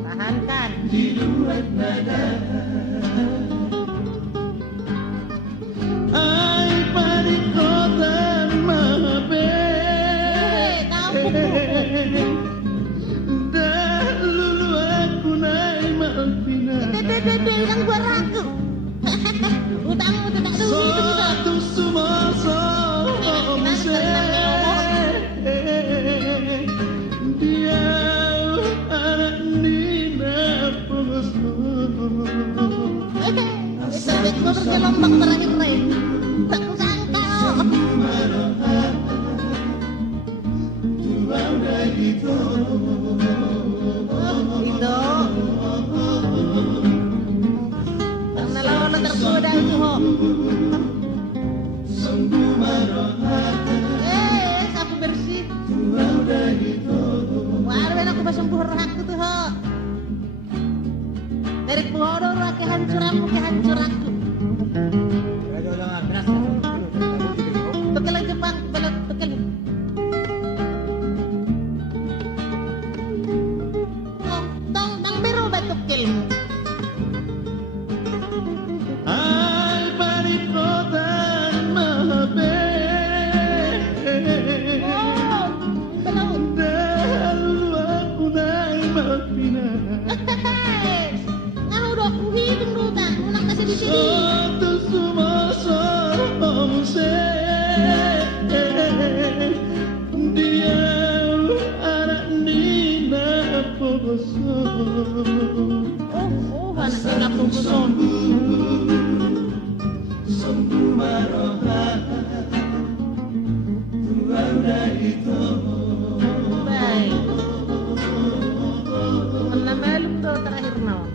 Tahankan. Ay parikotan mabe dahulu aku naik maafina Bilang gua ragu. Utangmu tidak dulu itu bisa. satu sumasa dia anak Nina Poso. Itu gua bergelombang terakhir nih. Tak kusangka itu. Karena lawan tergoda itu ho. Sapu bersih. Waduh, aku sembuh rohaku tuh ho. Dari bodoh roh kehancuranmu kehancuranku. Tukelan Jepang, tukelan. Tong biru batuk kilmu. Ay parikotan mabe dahulu aku naik maafina Ngahu do aku hidung do ta, unang kasi di sini. satu sumasa omse dia anak Nina Poso. Anak Nina Poso. Baik. Mana meluk do terakhir naon.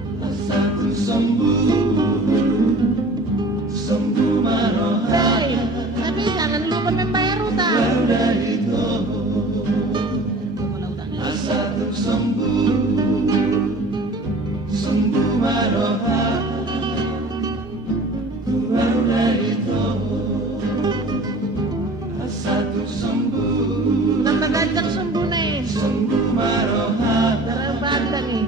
Baik. Tapi jangan lupa membayar utang. Nambah ganjang sembuh nih. Darah bandang nih.